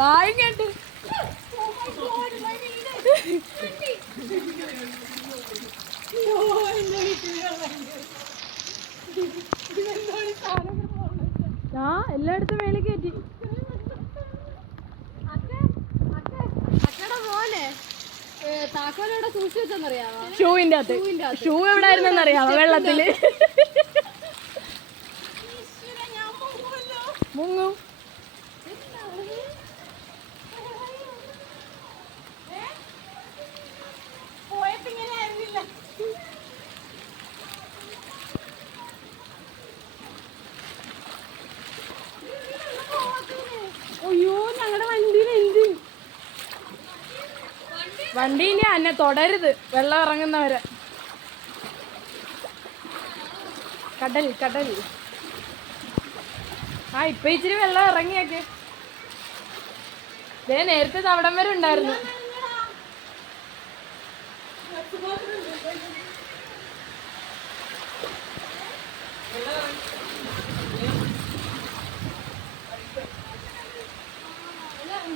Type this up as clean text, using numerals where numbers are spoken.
വായിങ്ങണ്ട് എല്ലായിടത്തും വേളി കയറ്റി. താക്കോലെവിടെ സൂക്ഷിച്ചു വെച്ചെന്നറിയാമോ? ഷൂവിന്റെ അകത്ത്. ഷൂ എവിടെ ആയിരുന്നെന്നറിയാമോ? വെള്ളത്തില് മുങ്ങും. അയ്യോ ഞങ്ങളുടെ വണ്ടിയിൽ എഞ്ചിൻ. വണ്ടിയിലെ എന്നെ തുടരുത്, വെള്ളം ഇറങ്ങുന്നവരെ. കടൽ കടൽ. ആ ഇപ്പൊ ഇച്ചിരി വെള്ളം ഇറങ്ങിയൊക്കെ. നേരത്തെ അവിടം വരെ ഉണ്ടായിരുന്നു.